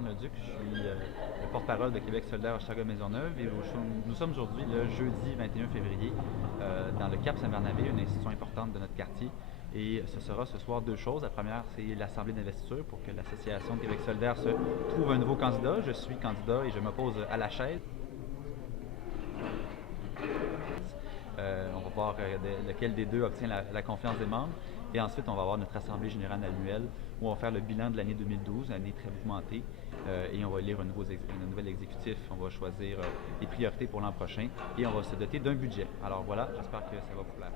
Alexandre Leduc, je suis le porte-parole de Québec solidaire Hochelaga-Maisonneuve et nous sommes aujourd'hui le jeudi 21 février dans le Cap Saint-Barnabé, une institution importante de notre quartier. Et ce sera ce soir deux choses. La première, c'est l'assemblée d'investiture pour que l'association de Québec solidaire se trouve un nouveau candidat. Je suis candidat et je m'oppose à la chaise. On va voir lequel des deux obtient la confiance des membres. Et ensuite, on va avoir notre assemblée générale annuelle où on va faire le bilan de l'année 2012, année très mouvementée, et on va élire un nouvel exécutif. On va choisir les priorités pour l'an prochain et on va se doter d'un budget. Alors voilà, j'espère que ça va vous plaire.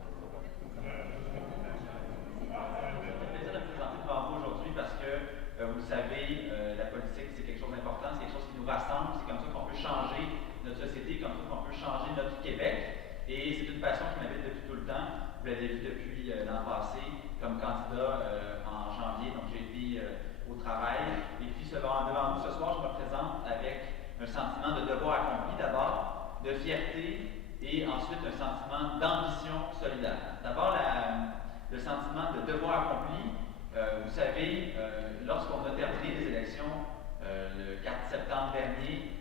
Plaisir de me présenter devant vous aujourd'hui parce que, vous le savez, la politique, c'est quelque chose d'important, c'est quelque chose qui nous rassemble, c'est comme ça qu'on peut changer notre société, comme ça qu'on peut changer notre Québec. Et c'est une passion qui m'habite depuis tout le temps. Vous l'avez vu depuis l'an passé comme candidat en janvier, donc j'ai été au travail. Et puis devant vous ce soir, je me présente avec un sentiment de devoir accompli d'abord, de fierté et ensuite un sentiment d'ambition solidaire. D'abord, le sentiment de devoir accompli. Vous savez, lorsqu'on a terminé les élections le 4 septembre dernier,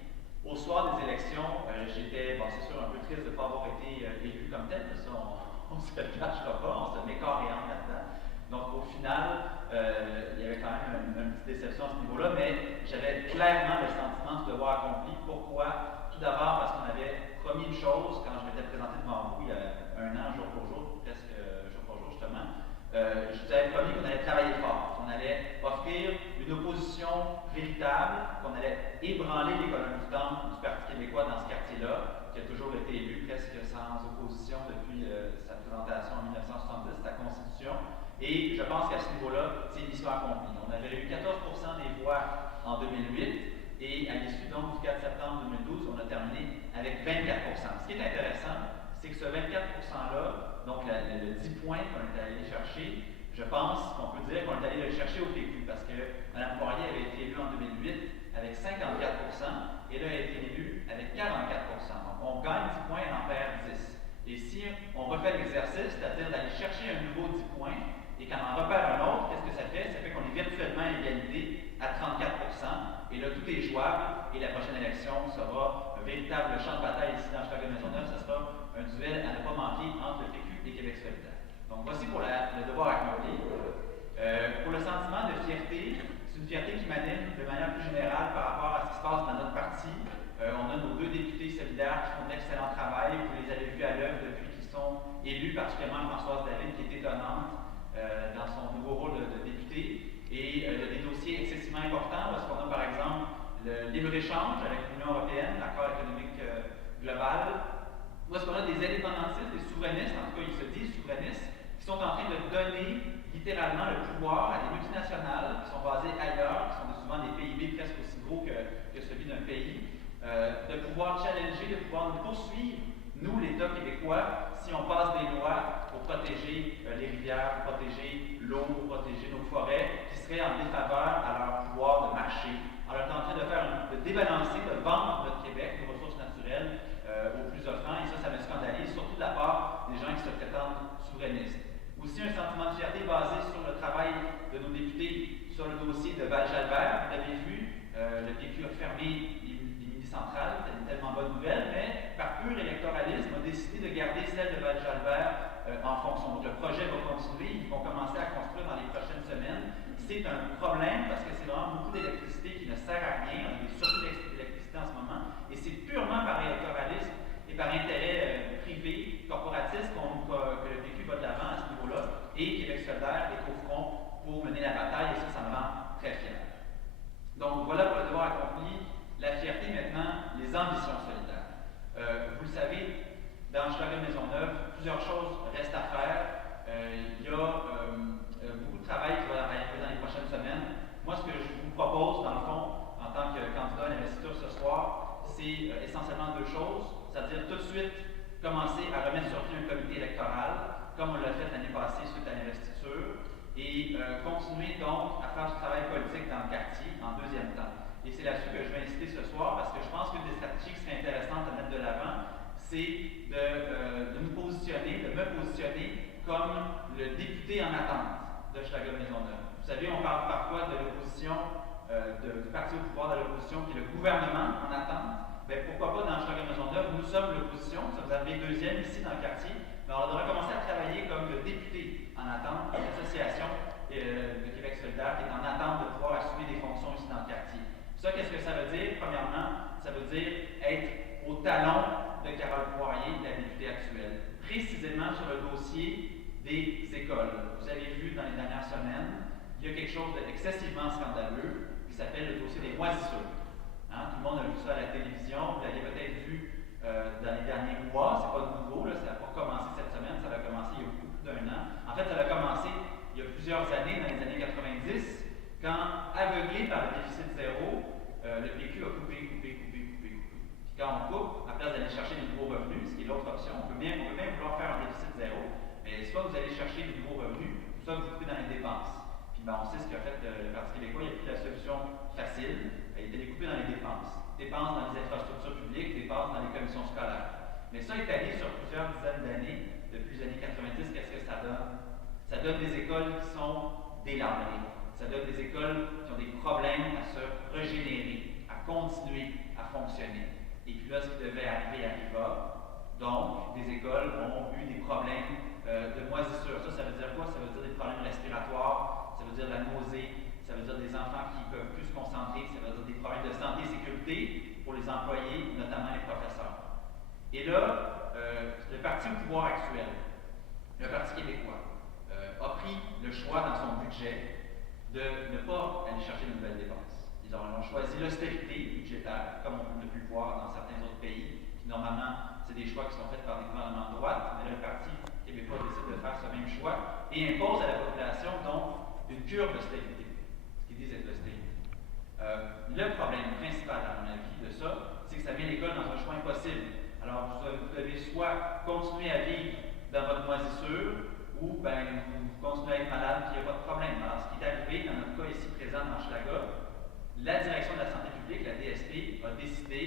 au soir des élections, j'étais, c'est sûr, un peu triste de ne pas avoir été élu comme tel, mais ça, on ne se le cachera pas, on se met corps et âme là-dedans. Donc, au final, il y avait quand même une petite déception à ce niveau-là, mais j'avais clairement le sentiment de devoir accompli. Pourquoi? Tout d'abord parce qu'on avait promis une chose quand je m'étais présenté devant vous il y a un an, jour pour jour, presque jour pour jour justement. Je vous avais promis qu'on allait travailler fort, qu'on allait offrir une opposition véritable, qu'on allait ébranler les colonnes du temple du Parti québécois dans ce quartier-là, qui a toujours été élu presque sans opposition depuis sa présentation en 1970, sa constitution. Et je pense qu'à ce niveau-là, c'est une mission accomplie. On avait eu 14% des voix en 2008, et à l'issue donc du 4 septembre 2012, on a terminé avec 24%. Ce qui est intéressant, c'est que ce 24%-là, donc le 10 points qu'on est allé chercher, je pense qu'on peut dire qu'on est allé le chercher au PQ, parce que Mme Poirier avait été élue en 2008 avec 54%, et là, elle a été élue avec 44%. Donc, on gagne 10 points et on en perd 10. Et si on refait l'exercice, c'est-à-dire d'aller chercher un nouveau 10 points, et quand on en repère un autre, qu'est-ce que ça fait? Ça fait qu'on est virtuellement à égalité à 34%, et là, tout est jouable, et la prochaine élection sera un véritable champ de bataille ici dans Hochelaga-Maisonneuve. Ce sera un duel à ne pas manquer entre le PQ et Québec solidaire. Donc, voici pour le devoir accompli. Pour le sentiment de fierté, c'est une fierté qui m'anime de manière plus générale par rapport à ce qui se passe dans notre parti. On a nos deux députés solidaires qui font d'excellent travail. Vous les avez vus à l'œuvre depuis qu'ils sont élus, particulièrement Françoise David, qui est étonnante dans son nouveau rôle de députée. Et il y a des dossiers excessivement importants parce qu'on a par exemple le libre-échange avec l'Union européenne, l'accord économique global, où est-ce qu'on a des indépendantistes, des souverainistes, en tout cas ils se disent souverainistes, qui sont en train de donner littéralement le pouvoir à des multinationales qui sont basées ailleurs, qui sont souvent des PIB presque aussi gros que celui d'un pays, de pouvoir challenger, de pouvoir nous poursuivre, nous, l'État québécois, si on passe des lois pour protéger les rivières, pour protéger l'eau, pour protéger nos forêts, qui seraient en défaveur à leur pouvoir de marché. Alors, on est en train de débalancer, de vendre notre Québec, nos ressources naturelles, aux plus offrants, et ça me scandalise, surtout de la part des gens qui se prétendent souverainistes. Aussi un sentiment de fierté basé sur le travail de nos députés sur le dossier de Val-Jalbert. Vous l'avez vu, le PQ a fermé les mini-centrales, c'était une tellement bonne nouvelle, mais par pur électoralisme, a décidé de garder celle de Val-Jalbert en fonction. Donc le projet va continuer, ils vont commencer à construire dans les prochaines semaines. C'est un problème parce que c'est vraiment beaucoup d'électricité qui ne sert à rien, on a des surplus d'électricité en ce moment, et c'est purement par électoralisme et par intérêt privé, corporatiste, que le PQ va de l'avant à ce niveau-là, et Québec solidaire est au front pour mener la bataille, et ça me rend très fier. Donc voilà pour le devoir accompli. La fierté maintenant, les ambitions solidaires. Vous le savez, dans Hochelaga-Maisonneuve, plusieurs choses restent à faire. Il y a beaucoup de travail qui va arriver dans les prochaines semaines. Moi, ce que je vous propose, dans le fond, en tant que candidat à l'investiture ce soir, c'est essentiellement deux choses, c'est-à-dire tout de suite commencer à remettre sur pied un comité électoral, comme on l'a fait l'année passée suite à l'investiture, et continuer donc à faire du travail politique dans le quartier en deuxième temps. Et c'est là-dessus que je vais insister ce soir, parce que je pense qu'une des stratégies qui serait intéressante à mettre de l'avant, c'est de nous positionner, de me positionner comme le député en attente de Hochelaga-Maisonneuve. Vous savez, on parle parfois de l'opposition du parti au pouvoir de l'opposition, qui est le gouvernement en attente, ben pourquoi pas dans Hochelaga-Maisonneuve, nous sommes l'opposition, nous sommes arrivés deuxième ici dans le quartier, mais on devrait commencer à travailler comme le député en attente de l'association de Québec solidaire qui est en attente de pouvoir assumer des fonctions ici dans le quartier. Ça, qu'est-ce que ça veut dire? Premièrement, ça veut dire être au talon de Carole Poirier, la députée actuelle, précisément sur le dossier des écoles. Vous avez vu dans les dernières semaines, il y a quelque chose d'excessivement scandaleux qui s'appelle le dossier des moisissures. Hein? Tout le monde a vu ça à la télévision, vous l'avez peut-être vu dans les derniers mois, c'est pas nouveau, là, ça n'a pas commencé cette semaine, ça a commencé il y a beaucoup plus d'un an. En fait, ça a commencé il y a plusieurs années, dans les années 90, quand, aveuglé par le déficit zéro, le PQ a coupé. Puis quand on coupe, à place d'aller chercher des nouveaux revenus, ce qui est l'autre option, on peut bien vouloir faire un déficit zéro, mais soit vous allez chercher des nouveaux revenus, soit vous coupez dans les dépenses. Puis ben, on sait ce qu'a fait le Parti québécois, il a pris la solution facile, il est allé couper dans les dépenses. Dépenses dans les infrastructures publiques, dépenses dans les commissions scolaires. Mais ça est allé sur plusieurs dizaines d'années, depuis les années 90, qu'est-ce que ça donne? Ça donne des écoles qui sont délabrées. Ça donne des écoles qui ont des problèmes à se régénérer, à continuer à fonctionner. Et puis là, ce qui devait arriver arriva. Donc, des écoles ont eu des problèmes de moisissure. Ça veut dire quoi? Ça veut dire des problèmes respiratoires, ça veut dire de la nausée, ça veut dire des enfants qui ne peuvent plus se concentrer, ça veut dire des problèmes de santé et sécurité pour les employés, notamment les professeurs. Et là, le parti au pouvoir actuel, le Parti québécois, a pris le choix dans son budget de ne pas aller chercher de nouvelles dépenses. Ils ont choisi l'austérité budgétaire, comme on peut le voir dans certains autres pays, qui normalement, c'est des choix qui sont faits par des gouvernements de droite, mais là, le Parti québécois décide de faire ce même choix et impose à la population, donc, une cure d'austérité, ce qu'ils disent être l'austérité. Le problème principal, à mon avis, de ça, c'est que ça met l'école dans un choix impossible. Alors, vous devez soit continuer à vivre dans votre moisissure, ou ben, vous continuez à être malade et il n'y a pas de problème. Alors, ce qui est arrivé, dans notre cas ici présent dans Hochelaga, la direction de la santé publique, la DSP, a décidé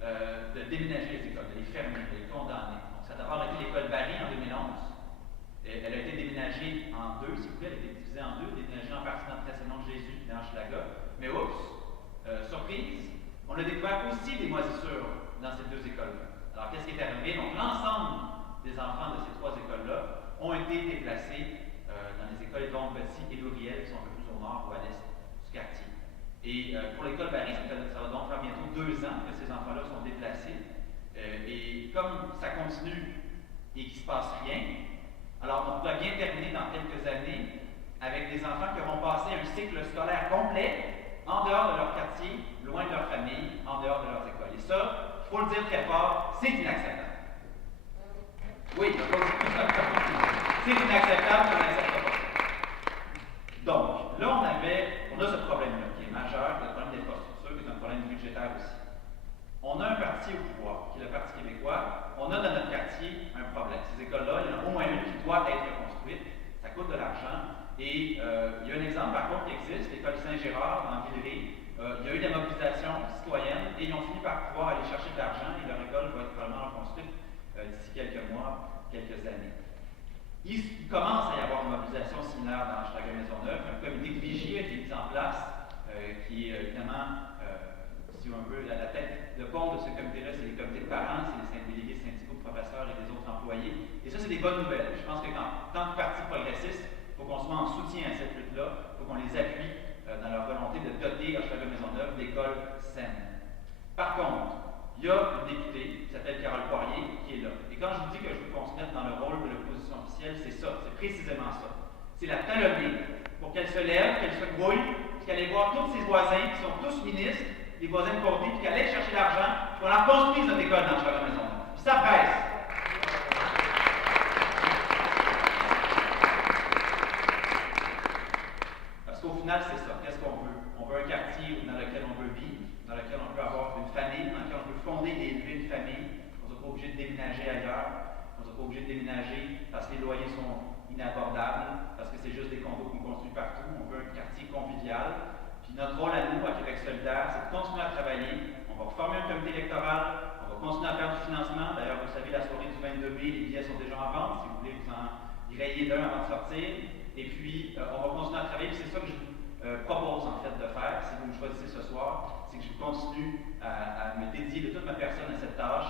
de déménager les écoles, de les fermer, de les condamner. Donc, ça a d'abord été l'école Barry en 2011. Elle a été déménagée en deux, si vous voulez, elle a été divisée en deux, déménagée en partie dans le Précédent de Jésus, dans Hochelaga. Mais oups, surprise, on a découvert aussi des moisissures dans ces deux écoles-là. Alors, qu'est-ce qui est arrivé? Donc, l'ensemble des enfants de ces trois écoles-là ont été déplacés dans les écoles Édouard Petit et Louriel, qui sont un peu plus au nord ou à l'est du quartier. Et pour l'école Barry, ça va donc faire bientôt 2 ans que ces enfants-là sont déplacés. Et comme ça continue et qu'il ne se passe rien, alors on doit bien terminer dans quelques années avec des enfants qui auront passé un cycle scolaire complet en dehors de leur quartier, loin de leur famille, en dehors de leurs écoles. Et ça, il faut le dire très fort, c'est inacceptable. Oui, c'est inacceptable, on n'accepte pas. Donc, là, on a ce problème-là qui est majeur, le problème d'infrastructure, qui est un problème budgétaire aussi. On a un parti au pouvoir, qui est le Parti québécois. On a dans notre quartier un problème. Ces écoles-là, il y en a au moins une qui doit être reconstruite. Ça coûte de l'argent. Et il y a un exemple, par contre, qui existe, l'école Saint-Gérard, en Villeray. Il y a eu de la mobilisation citoyenne et ils ont fini par pouvoir aller chercher de l'argent et leur école va être probablement reconstruite d'ici quelques mois, quelques années. Il commence à y avoir une mobilisation similaire dans Hochelaga-Maisonneuve. Un comité de vigie a été mis en place qui est évidemment, si on veut, à la tête de pont de ce comité-là, c'est les comités de parents, c'est les délégués syndicaux de professeurs et des autres employés. Et ça, c'est des bonnes nouvelles. Je pense que en tant que parti progressiste, il faut qu'on soit en soutien à cette lutte-là, il faut qu'on les appuie dans leur volonté de doter Hochelaga-Maisonneuve d'écoles saines. Par contre, il y a une députée qui s'appelle Carole Poirier qui est là. Et quand je vous dis que je veux qu'on se mette dans le rôle de l'opposition officielle, c'est ça, c'est précisément ça. C'est la talonner pour qu'elle se lève, qu'elle se grouille, puis qu'elle aille voir tous ses voisins qui sont tous ministres, les voisins de côté, puis qu'elle aille chercher l'argent, puis qu'on leur construise notre école dans Hochelaga-Maisonneuve. Puis ça presse. Parce qu'au final, c'est ça. Qu'est-ce qu'on veut? On veut un quartier dans lequel on veut vivre, dans lequel on peut avoir une famille, dans lequel on peut fonder et élever une famille. On ne sera pas obligé de déménager ailleurs. On ne sera pas obligé de déménager parce que les loyers sont inabordables, parce que c'est juste des condos qu'on construit partout. On veut un quartier convivial. Puis notre rôle à nous, à Québec solidaire, c'est de continuer à travailler. On va former un comité électoral. On va continuer à faire du financement. D'ailleurs, vous savez, la soirée du 22 mai, les billets sont déjà en vente. Si vous voulez vous en rayer d'un avant de sortir. Et puis, on va continuer à travailler. C'est ça que je vous propose en fait de faire, si vous me choisissez ce soir, c'est que je continue à me dédier de toute ma personne à cette tâche.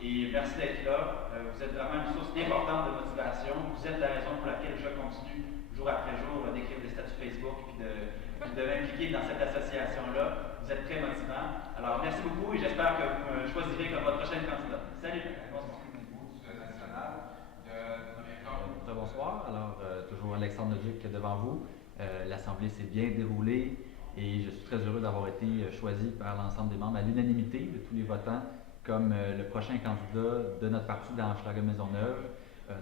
Et merci d'être là. Vous êtes vraiment une source importante de motivation. Vous êtes la raison pour laquelle je continue jour après jour d'écrire des statuts Facebook puis de m'impliquer dans cette association-là. Vous êtes très motivant. Alors merci beaucoup et j'espère que vous me choisirez comme votre prochaine candidat. Salut! Bonsoir. Très bonsoir. Alors, toujours Alexandre Leduc devant vous. L'Assemblée s'est bien déroulée et je suis très heureux d'avoir été choisi par l'ensemble des membres à l'unanimité de tous les votants comme le prochain candidat de notre parti dans Hochelaga-Maisonneuve.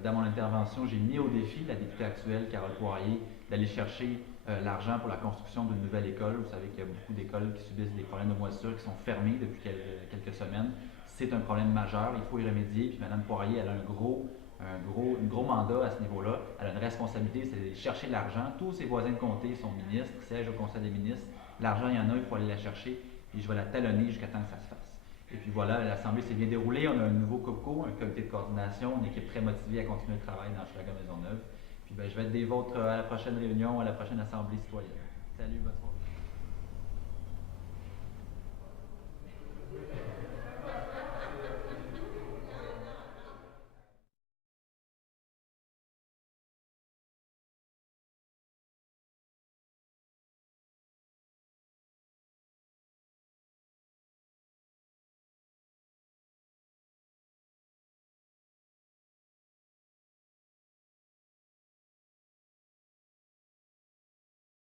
Dans mon intervention, j'ai mis au défi la députée actuelle, Carole Poirier, d'aller chercher l'argent pour la construction d'une nouvelle école. Vous savez qu'il y a beaucoup d'écoles qui subissent des problèmes de moisissure qui sont fermées depuis quelques semaines. C'est un problème majeur, il faut y remédier. Puis Mme Poirier, elle a un gros mandat à ce niveau-là. Elle a une responsabilité, c'est de chercher de l'argent. Tous ses voisins de comté sont ministres, siègent au Conseil des ministres. L'argent, il y en a, il faut aller la chercher. Et je vais la talonner jusqu'à temps que ça se fasse. Et puis voilà, l'Assemblée s'est bien déroulée. On a un nouveau COPCO, un comité de coordination, une équipe très motivée à continuer le travail dans Hochelaga-Maisonneuve. Puis je vais être des vôtres à la prochaine réunion, à la prochaine Assemblée citoyenne. Salut, bonne soirée.